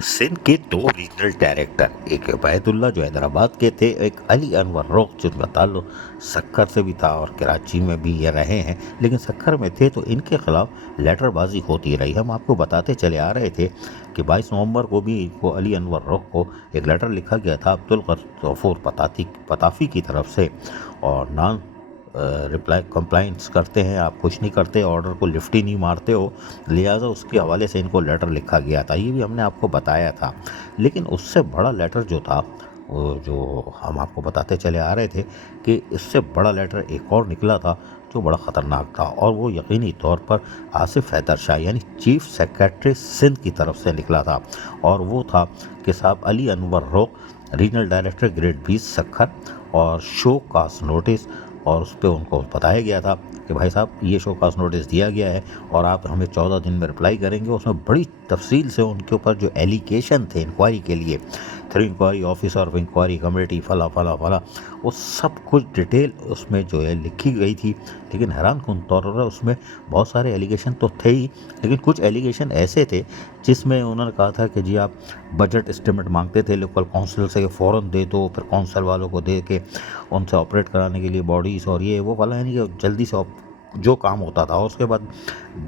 सिंध के दो regional director, एक उबैदुल्ला जो हैदराबाद के थे, एक अली अनवर रोक जिनका ताल्लुक सक्खर से भी था और कराची में भी ये रहे हैं, लेकिन सक्खर में थे तो इनके खिलाफ लेटरबाजी होती रही। हम आपको बताते चले आ रहे थे कि 22 नवंबर को भी को अली अनवर रोक को एक लेटर लिखा गया था अब्दुल गफूर पताफी की तरफ से, और नॉन रिप्लाई कंप्लाइंस करते हैं, आप कुछ नहीं करते, ऑर्डर को लिफ्ट ही नहीं मारते हो, लिहाजा उसके हवाले से इनको लेटर लिखा गया था। ये भी हमने आपको बताया था। लेकिन उससे बड़ा लेटर जो था, वो जो हम आपको बताते चले आ रहे थे कि इससे बड़ा लेटर एक और निकला था जो बड़ा ख़तरनाक था, और वो यकीनी तौर पर आसिफ हैदर शाह यानी चीफ सेक्रेटरी सिंध की तरफ से निकला था। और वो था कि साहब अली अनवर रोक, रीजनल डायरेक्टर ग्रेड 20 सक्खर, और शो कास्ट नोटिस, और उस पर उनको बताया गया था कि भाई साहब ये शो कास्ट नोटिस दिया गया है और आप हमें 14 दिन में रिप्लाई करेंगे। उसमें बड़ी तफसील से उनके ऊपर जो एलिगेशन थे इंक्वायरी के लिए, through inquiry officer of inquiry committee फला फला फला, वो सब कुछ डिटेल उसमें जो है लिखी गई थी। लेकिन हैरान कुन तौर पर उसमें बहुत सारे एलिगेशन तो थे ही, लेकिन कुछ एलिगेशन ऐसे थे जिसमें उन्होंने कहा था कि जी आप बजट एस्टिमेट मांगते थे लोकल काउंसिल से, फ़ौरन दे दो, फिर काउंसिल वालों को दे के उनसे ऑपरेट कराने के लिए बॉडीज़ और ये वो वाला, यानी कि जल्दी से जो काम होता था, उसके बाद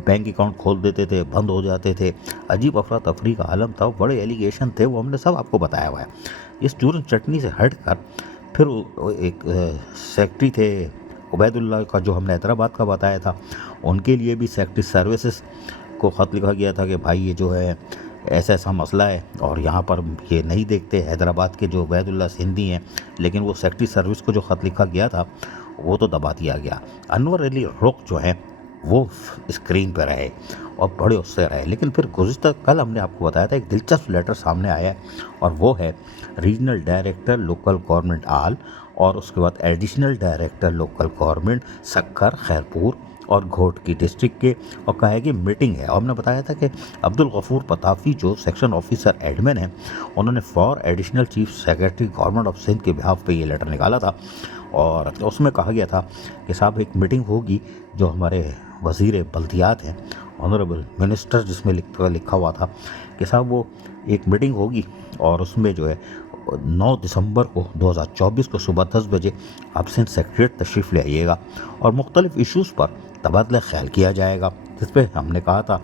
बैंक अकाउंट खोल देते थे, बंद हो जाते थे, अजीब अफरा तफरी का आलम था। बड़े एलिगेशन थे, वो हमने सब आपको बताया हुआ है। इस चूरन चटनी से हट कर फिर एक सेक्रेटरी थे उबैदुल्ला का, जो हमने हैदराबाद का बताया था, उनके लिए भी सेक्रेटरी सर्विसेज को ख़त लिखा गया था कि भाई ये जो है ऐसा ऐसा मसला है और यहाँ पर ये नहीं देखते। हैदराबाद के जो उबैदुल्ला सिंधी हैं, लेकिन वो सेक्रेटरी सर्विस को जो ख़त लिखा गया था वो तो दबा दिया गया। अनवर अली रोक जो हैं वो स्क्रीन पर रहे और बड़े उससे रहे। लेकिन फिर गुज़िश्ता कल हमने आपको बताया था एक दिलचस्प लेटर सामने आया है, और वो है रीजनल डायरेक्टर लोकल गवर्नमेंट आल, और उसके बाद additional director local government Sukkur, Khairpur और घोटकी डिस्ट्रिक्ट के, और कहा है कि मीटिंग है। और हमने बताया था कि अब्दुल गफूर पताफी जो सेक्शन ऑफिसर एडमिन हैं, उन्होंने for additional chief secretary government of Sindh के बिहाफ पे ये लेटर निकाला था, और उसमें कहा गया था कि साहब एक मीटिंग होगी जो हमारे वज़ीर बल्दियात हैं, ऑनरेबल मिनिस्टर, जिसमें लिखा हुआ था कि साहब वो एक मीटिंग होगी, और उसमें जो है 9 दिसंबर को 2024 को सुबह 10 बजे आप सिंध सेक्रेटरीट तशरीफ़ ले आइएगा और मुख्तलिफ़ इशूज़ पर तबादला ख्याल किया जाएगा। जिस पर हमने कहा था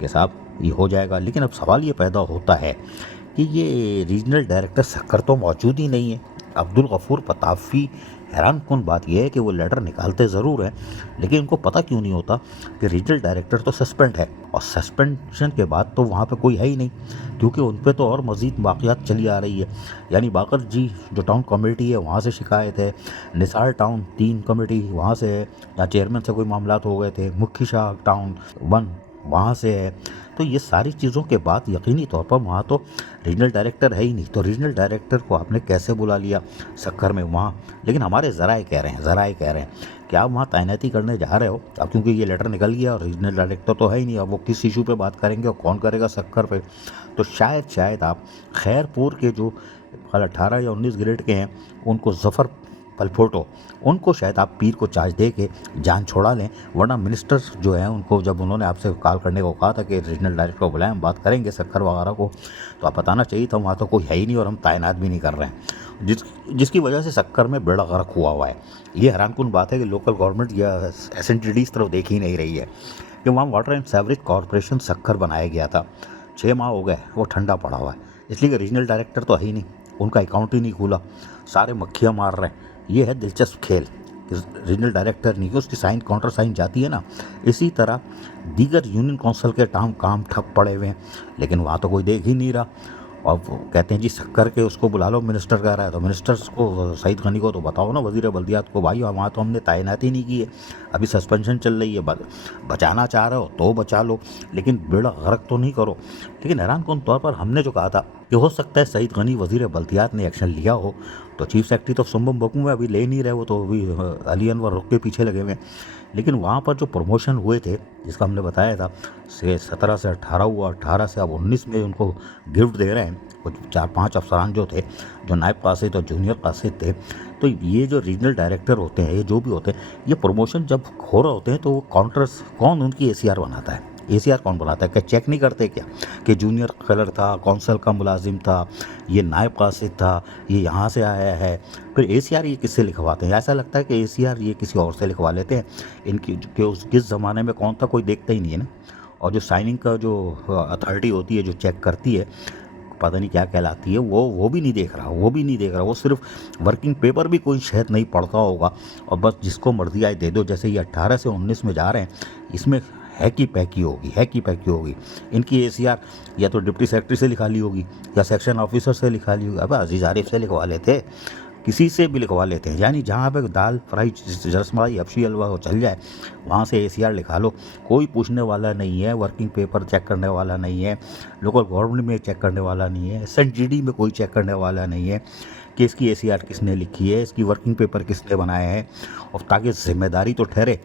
कि साहब ये हो जाएगा। लेकिन अब सवाल ये पैदा होता है कि ये रीजनल डायरेक्टर सक्खर तो मौजूद ही नहीं है। अब्दुल गफूर पताफी, हैरान कौन बात यह है कि वो लेटर निकालते ज़रूर हैं, लेकिन उनको पता क्यों नहीं होता कि रीजनल डायरेक्टर तो सस्पेंड है, और सस्पेंशन के बाद तो वहाँ पे कोई है ही नहीं, क्योंकि उन पे तो और मज़ीद वाक़यात चली आ रही है। यानी बाकर जी जो टाउन कमेटी है वहाँ से शिकायत है, निसार टाउन 3 कमेटी वहाँ से है, या चेयरमैन से कोई मामलात हो गए थे, मुख्य शाह टाउन 1 वहाँ से है। तो ये सारी चीज़ों के बाद यकीनी तौर पर वहाँ तो रीजनल डायरेक्टर है ही नहीं, तो रीजनल डायरेक्टर को आपने कैसे बुला लिया सक्खर में वहाँ। लेकिन हमारे ज़राए कह रहे हैं कि आप वहाँ तैनाती करने जा रहे हो, अब क्योंकि ये लेटर निकल गया और रीजनल डायरेक्टर तो है ही नहीं, अब वो किस इशू पे बात करेंगे और कौन करेगा सक्खर पे। तो शायद आप खैरपुर के जो 18 या 19 ग्रेड के हैं उनको ज़फ़र पलफोटो, उनको शायद आप पीर को चार्ज दे के जान छोड़ा लें, वरना मिनिस्टर्स जो हैं उनको जब उन्होंने आपसे कॉल करने को कहा था कि रीजनल डायरेक्टर को बुलाएं, हम बात करेंगे सक्खर वगैरह को, तो आप बताना चाहिए था वहाँ तो कोई है ही नहीं और हम तैनात भी नहीं कर रहे हैं, जिसकी वजह से सक्खर में बेड़ा गर्क हुआ है। ये हैरानकुन बात है कि लोकल गवर्नमेंट या SNTD इस तरफ देख ही नहीं रही है कि वहाँ water and sewerage corporation Sukkur बनाया गया था, 6 माह हो गए वो ठंडा पड़ा हुआ है, इसलिए कि रीजनल डायरेक्टर तो है ही नहीं, उनका अकाउंट ही नहीं खुला, सारे मक्खियाँ मार रहे हैं। ये है दिलचस्प खेल, रीजनल डायरेक्टर नहीं, उसकी साइन काउंटर साइन जाती है ना, इसी तरह दीगर यूनियन काउंसिल के काम ठप पड़े हुए हैं, लेकिन वहाँ तो कोई देख ही नहीं रहा। और वो कहते हैं जी सक्खर के उसको बुला लो, मिनिस्टर कह रहा है, तो मिनिस्टर्स को सईद गनी को तो बताओ ना, वज़ीर बल्दियात को, भाई वहाँ तो हमने तैनाती नहीं की है, अभी सस्पेंशन चल रही है, बचाना चाह रहे हो तो बचा लो, लेकिन बेड़ा गर्क तो नहीं करो। लेकिन हैरान कौन तौर पर हमने जो कहा था कि हो सकता है सईद गनी वज़ीर बल्दियात ने एक्शन लिया हो, तो चीफ सेक्रेटरी तो सुम्बम बकू में अभी ले नहीं रहे, वो तो अभी अली अनवर रुख के पीछे लगे हुए हैं। लेकिन वहाँ पर जो प्रमोशन हुए थे, जिसका हमने बताया था, से 17 से 18 हुआ, 18 से अब 19 में उनको गिफ्ट दे रहे हैं कुछ 4-5 अफसरान जो थे, जो नायब कासिद और जूनियर कासिद थे। तो ये जो रीजनल डायरेक्टर होते हैं, ये जो भी होते हैं, ये प्रमोशन जब हो रहे होते हैं तो वो काउंटर्स कौन उनकी ACR बनाता है, एसीआर कौन बनाता है? क्या चेक नहीं करते क्या कि जूनियर कलर था, कौंसल का मुलाजिम था, ये नायब कासिद था, ये यहाँ से आया है? फिर एसीआर ये किससे लिखवाते हैं? ऐसा लगता है कि एसीआर ये किसी और से लिखवा लेते हैं। इनकी कि उस किस ज़माने में कौन था कोई देखता ही नहीं है ना। और जो साइनिंग का जो अथॉरिटी होती है जो चेक करती है, पता नहीं क्या कहलाती है, वो भी नहीं देख रहा, वो भी नहीं देख रहा। वो सिर्फ वर्किंग पेपर भी कोई शायद नहीं पढ़ता होगा और बस जिसको मर्जी आए दे दो। जैसे ये 18 से 19 में जा रहे हैं, इसमें है की पैकी होगी। इनकी एसीआर या तो डिप्टी सेक्रेटरी से लिखा ली होगी या सेक्शन ऑफिसर से लिखा ली होगी। अब अजीज़ आरिफ से लिखवा लेते, किसी से भी लिखवा लेते हैं। यानी जहाँ पे दाल फ्राई रसमलाई हबशी हलवा हो चल जाए वहाँ से एसीआर लिखा लो, कोई पूछने वाला नहीं है, वर्किंग पेपर चेक करने वाला नहीं है, लोकल गवर्नमेंट में चेक करने वाला नहीं है, SNGD में कोई चेक करने वाला नहीं है कि इसकी एसीआर किसने लिखी है, इसकी वर्किंग पेपर किसने बनाए हैं। और ताकि जिम्मेदारी तो ठहरे।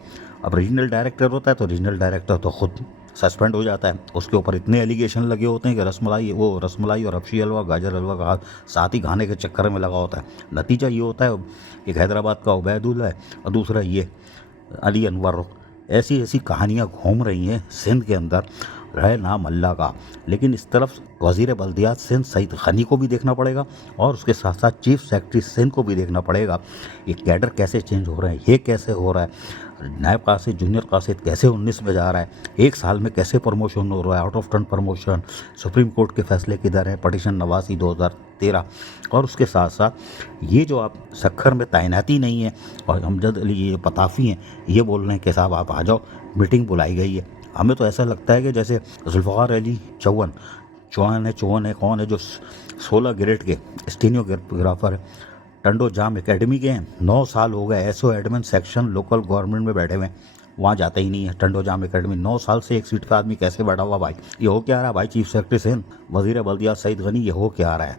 अब रीजनल डायरेक्टर होता है तो रीजनल डायरेक्टर तो खुद सस्पेंड हो जाता है, उसके ऊपर इतने एलिगेशन लगे होते हैं कि रसमलाई और हबशी हलवा गाजर हलवा का साथ ही खाने के चक्कर में लगा होता है। नतीजा ये होता है, एक हैदराबाद का उबैदुल्ला है और दूसरा ये अली अनवर। ऐसी ऐसी कहानियाँ घूम रही हैं सिंध के अंदर, रहे नाम अल्लाह का। लेकिन इस तरफ वज़ीर बल्दियात सिंध सईद गनी को भी देखना पड़ेगा और उसके साथ साथ चीफ सेक्रेटरी सिंध को भी देखना पड़ेगा। ये कैडर कैसे चेंज हो रहे हैं, ये कैसे हो रहा है, नायब कासिद जूनियर कासिद कैसे 19 में जा रहा है, एक साल में कैसे प्रमोशन हो रहा है, out of turn promotion, supreme court के फैसले किधर है, पटिशन नवासी 2013। और उसके साथ साथ ये जो आप सखर में तैनाती नहीं है और अमजद अली ये पताफ़ी हैं, ये बोल रहे हैं कि साहब आप आ जाओ, मीटिंग बुलाई गई है। हमें तो ऐसा लगता है कि जैसे जुल्फ़िकार अली चौहान है कौन है जो 16 ग्रेड के स्टेनोग्राफर है, टंडो जाम एकेडमी के हैं, 9 साल हो गए SO admin section local government में बैठे हुए हैं, वहाँ जाता ही नहीं है। टंडो जाम एकेडमी 9 साल से एक सीट पे आदमी कैसे बैठा हुआ भाई? ये हो क्या रहा है भाई? चीफ सेक्रेटरी सिंध वज़ीर बल्दियात सईद गनी, ये हो क्या रहा है?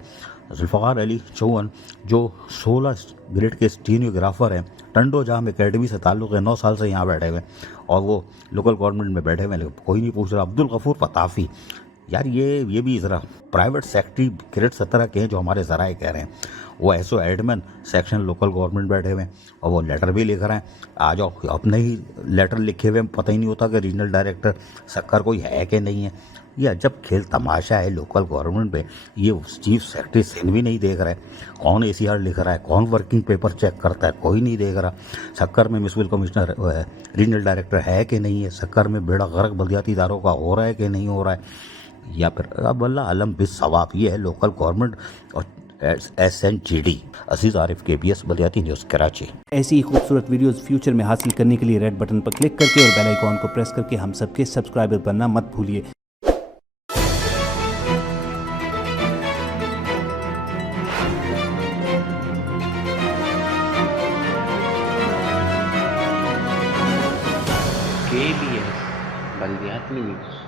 जुल्फ़िकार अली चौहान जो 16 ग्रेड के स्टेनोग्राफर हैं, टंडो जाम एकेडमी से ताल्लुक़ है, 9 साल से यहाँ बैठे हुए और वो लोकल गवर्नमेंट में बैठे हुए, लेकिन कोई नहीं पूछ रहा। अब्दुल गफूर पताफ़ी, यार ये भी ज़रा प्राइवेट सेक्रेटरी ग्रेड 17 के हैं जो हमारे ज़राए कह रहे हैं, वो SO admin section local government बैठे हुए हैं और वो लेटर भी लिख रहे हैं। आ जाओ, अपने ही लेटर लिखे हुए पता ही नहीं होता कि रीजनल डायरेक्टर सक्कर कोई है कि नहीं है। ये अजब खेल तमाशा है लोकल गवर्नमेंट में। ये चीफ सेक्रेटरी सिंध भी नहीं देख रहा है कौन एसीआर लिख रहा है, कौन वर्किंग पेपर चेक करता है, कोई नहीं देख रहा। सक्कर में म्यूनसिपल कमिश्नर रीजनल डायरेक्टर है कि नहीं है, सक्कर में बेड़ा गर्क बल्दियाती इदारों का हो रहा है कि नहीं हो रहा है, या फिर अब अल्लाह आलम बिस सवाब। ये है लोकल गवर्नमेंट और SNGD। अजीज आरिफ, KBS बल्दियाती न्यूज़ कराची। ऐसी ही खूबसूरत वीडियोस फ्यूचर में हासिल करने के लिए रेड बटन पर क्लिक करके और बेल आइकॉन को प्रेस करके हम सबके सब्सक्राइबर बनना मत भूलिए। KBS बल्दियाती न्यूज़।